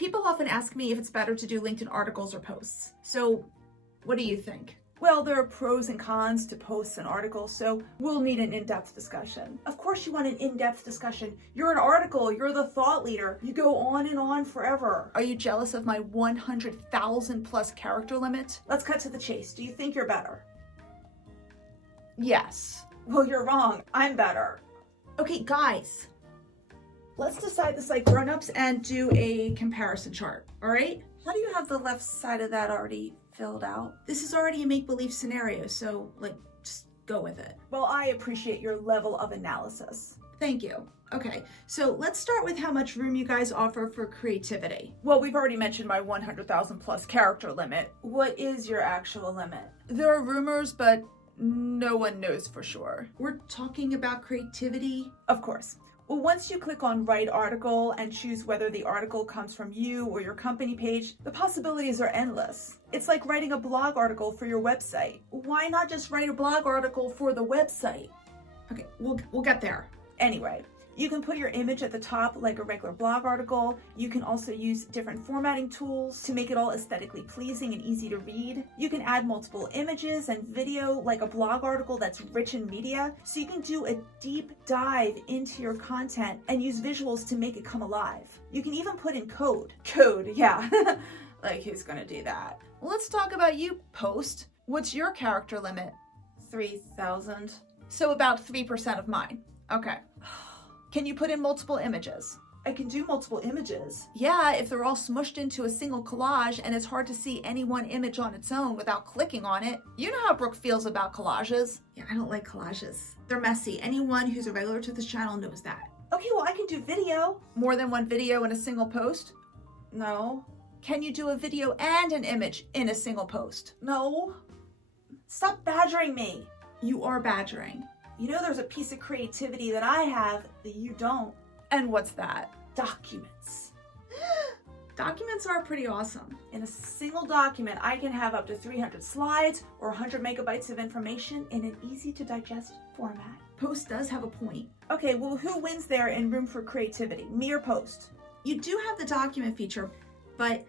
People often ask me if it's better to do LinkedIn articles or posts. So what do you think? Well, there are pros and cons to posts and articles, so we'll need an in-depth discussion. Of course you want an in-depth discussion. You're an article, you're the thought leader. You go on and on forever. Are you jealous of my 100,000 plus character limit? Let's cut to the chase. Do you think you're better? Yes. Well, you're wrong. I'm better. Okay, guys, let's decide this like grown-ups and do a comparison chart, all right? How do you have the left side of that already filled out? This is already a make-believe scenario, so like, just go with it. Well, I appreciate your level of analysis. Thank you. Okay, so let's start with how much room you guys offer for creativity. Well, we've already mentioned my 100,000 plus character limit. What is your actual limit? There are rumors, but no one knows for sure. We're talking about creativity. Of course. Well, once you click on Write Article and choose whether the article comes from you or your company page, the possibilities are endless. It's like writing a blog article for your website. Why not just write a blog article for the website? Okay, we'll get there. Anyway, you can put your image at the top like a regular blog article. You can also use different formatting tools to make it all aesthetically pleasing and easy to read. You can add multiple images and video like a blog article that's rich in media. So you can do a deep dive into your content and use visuals to make it come alive. You can even put in code. Code, yeah. Like who's gonna do that? Let's talk about you, Post. What's your character limit? 3,000. So about 3% of mine. Okay. Can you put in multiple images? I can do multiple images. Yeah, if they're all smushed into a single collage and it's hard to see any one image on its own without clicking on it. You know how Brooke feels about collages. Yeah, I don't like collages. They're messy. Anyone who's a regular to this channel knows that. Okay, well, I can do video. More than one video in a single post? No. Can you do a video and an image in a single post? No. Stop badgering me. You are badgering. You know there's a piece of creativity that I have that you don't. And what's that? Documents. Documents are pretty awesome. In a single document, I can have up to 300 slides or 100 megabytes of information in an easy to digest format. Post does have a point. Okay, well, who wins there in room for creativity? Me or Post? You do have the document feature, but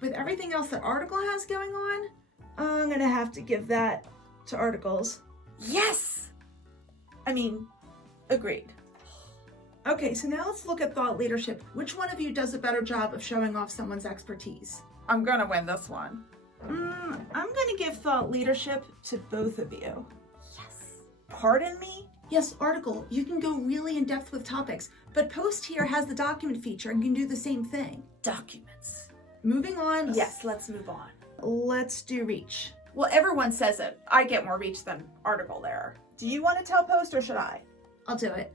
with everything else that Article has going on, I'm gonna have to give that to Articles. Yes! I mean, agreed. Okay, so now let's look at thought leadership. Which one of you does a better job of showing off someone's expertise? I'm gonna win this one. I'm gonna give thought leadership to both of you. Yes. Pardon me? Yes, Article, you can go really in depth with topics, but Post here has the document feature and can do the same thing. Documents. Moving on. Yes, let's move on. Let's do reach. Well, everyone says it. I get more reach than Article there. Do you want to tell Post or should I? I'll do it.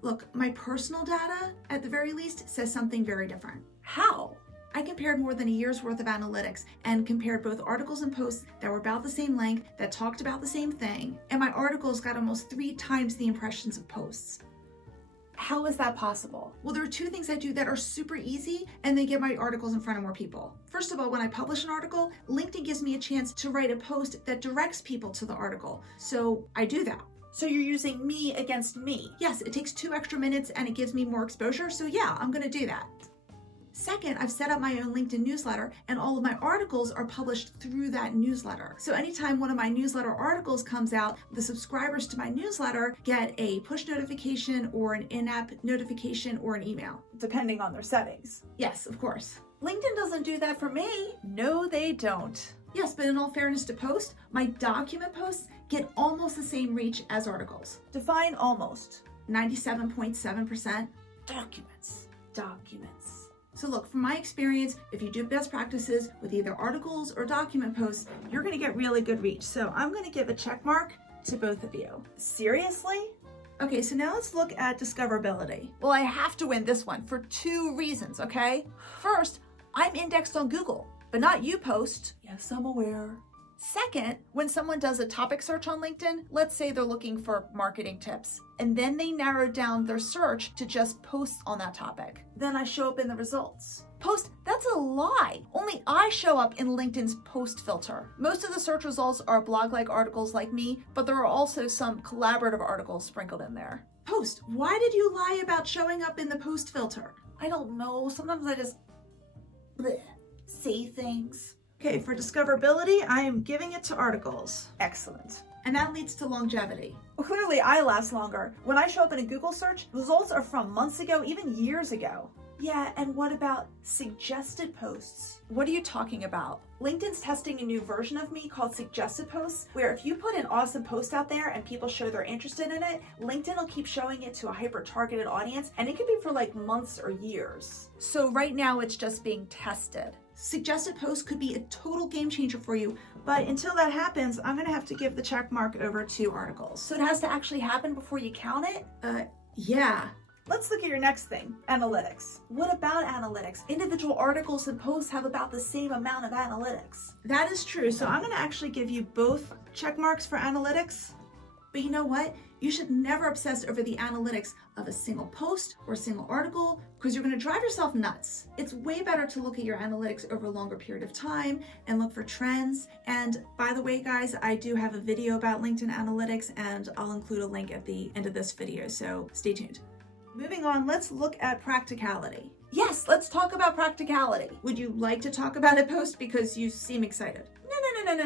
Look, my personal data, at the very least, says something very different. How? I compared more than a year's worth of analytics and compared both articles and posts that were about the same length, that talked about the same thing, and my articles got almost 3 times the impressions of posts. How is that possible? Well, there are 2 things I do that are super easy and they get my articles in front of more people. First of all, when I publish an article, LinkedIn gives me a chance to write a post that directs people to the article. So I do that. So you're using me against me? Yes, it takes 2 extra minutes and it gives me more exposure. So yeah, I'm gonna do that. Second, I've set up my own LinkedIn newsletter and all of my articles are published through that newsletter. So anytime one of my newsletter articles comes out, the subscribers to my newsletter get a push notification or an in-app notification or an email. Depending on their settings. Yes, of course. LinkedIn doesn't do that for me. No, they don't. Yes, but in all fairness to Post, my document posts get almost the same reach as articles. Define almost. 97.7%. Documents. Documents. So look, from my experience, if you do best practices with either articles or document posts, you're gonna get really good reach. So I'm gonna give a check mark to both of you. Seriously? Okay, so now let's look at discoverability. Well, I have to win this one for 2 reasons, okay? First, I'm indexed on Google, but not you, Post. Yes, I'm aware. Second, when someone does a topic search on LinkedIn, let's say they're looking for marketing tips, and then they narrow down their search to just posts on that topic. Then I show up in the results. Post, that's a lie. Only I show up in LinkedIn's post filter. Most of the search results are blog-like articles like me, but there are also some collaborative articles sprinkled in there. Post, why did you lie about showing up in the post filter? I don't know. Sometimes I just bleh, say things. Okay, for discoverability, I am giving it to articles. Excellent. And that leads to longevity. Well, clearly I last longer. When I show up in a Google search, results are from months ago, even years ago. Yeah, and what about suggested posts? What are you talking about? LinkedIn's testing a new version of me called suggested posts, where if you put an awesome post out there and people show they're interested in it, LinkedIn will keep showing it to a hyper-targeted audience, and it could be for like months or years. So right now it's just being tested. Suggested posts could be a total game changer for you, but until that happens, I'm gonna have to give the check mark over to articles. so it has to actually happen before you count it? Yeah. Let's look at your next thing, analytics. What about analytics? Individual articles and posts have about the same amount of analytics. That is true. So I'm gonna actually give you both check marks for analytics. But you know what? You should never obsess over the analytics of a single post or a single article because you're going to drive yourself nuts. It's way better to look at your analytics over a longer period of time and look for trends. And by the way, guys, I do have a video about LinkedIn analytics and I'll include a link at the end of this video, so stay tuned. Moving on, let's look at practicality. Yes, let's talk about practicality. Would you like to talk about it, Post? Because you seem excited.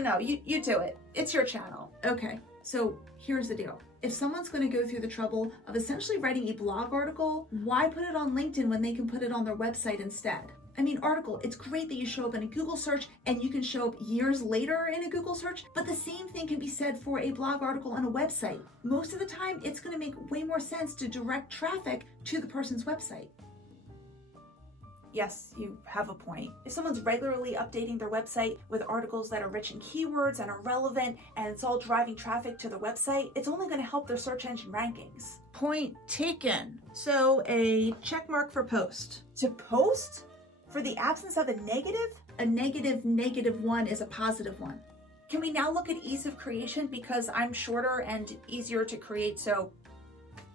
No, you do it. It's your channel. Okay, so here's the deal. If someone's going to go through the trouble of essentially writing a blog article, why put it on LinkedIn when they can put it on their website instead? I mean, article, it's great that you show up in a Google search and you can show up years later in a Google search, but the same thing can be said for a blog article on a website. Most of the time, it's going to make way more sense to direct traffic to the person's website. Yes, you have a point. If someone's regularly updating their website with articles that are rich in keywords and are relevant, and it's all driving traffic to their website, it's only going to help their search engine rankings. Point taken. So a check mark for post. To post? For the absence of a negative? A negative one is a positive one. Can we now look at ease of creation because I'm shorter and easier to create, so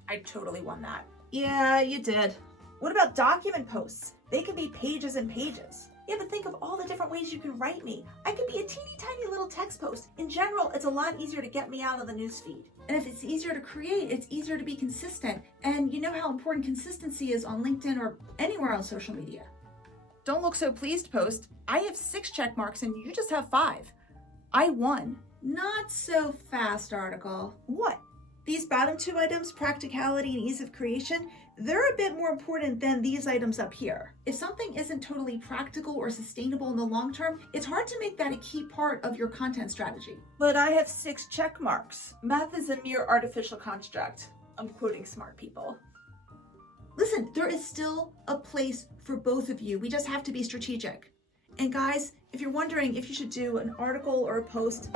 I totally won that. Yeah, you did. What about document posts? They could be pages and pages. Yeah, but think of all the different ways you can write me. I could be a teeny tiny little text post. In general, it's a lot easier to get me out of the newsfeed. And if it's easier to create, it's easier to be consistent. And you know how important consistency is on LinkedIn or anywhere on social media. Don't look so pleased, Post. I have 6 check marks and you just have 5. I won. Not so fast, article. What? These bottom 2 items, practicality and ease of creation, they're a bit more important than these items up here. If something isn't totally practical or sustainable in the long term, it's hard to make that a key part of your content strategy. But I have 6 check marks. Math is a mere artificial construct. I'm quoting smart people. Listen, there is still a place for both of you. We just have to be strategic. And guys, if you're wondering if you should do an article or a post,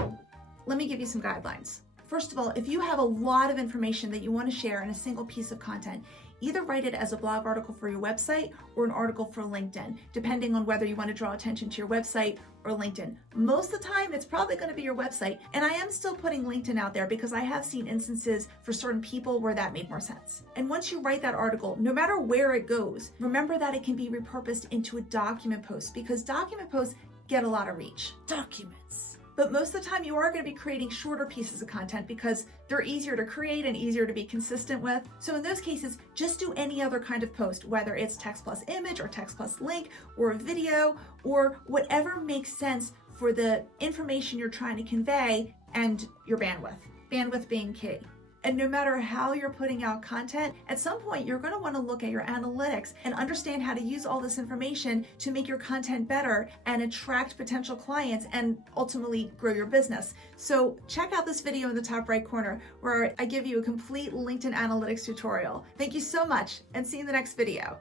let me give you some guidelines. First of all, if you have a lot of information that you want to share in a single piece of content, either write it as a blog article for your website or an article for LinkedIn, depending on whether you want to draw attention to your website or LinkedIn. Most of the time, it's probably going to be your website. And I am still putting LinkedIn out there because I have seen instances for certain people where that made more sense. And once you write that article, no matter where it goes, remember that it can be repurposed into a document post because document posts get a lot of reach. Documents. But most of the time you are going to be creating shorter pieces of content because they're easier to create and easier to be consistent with. So in those cases, just do any other kind of post, whether it's text plus image or text plus link or a video or whatever makes sense for the information you're trying to convey and your bandwidth. Bandwidth being key. And no matter how you're putting out content, at some point you're going to want to look at your analytics and understand how to use all this information to make your content better and attract potential clients and ultimately grow your business. So check out this video in the top right corner where I give you a complete LinkedIn analytics tutorial. Thank you so much and see you in the next video.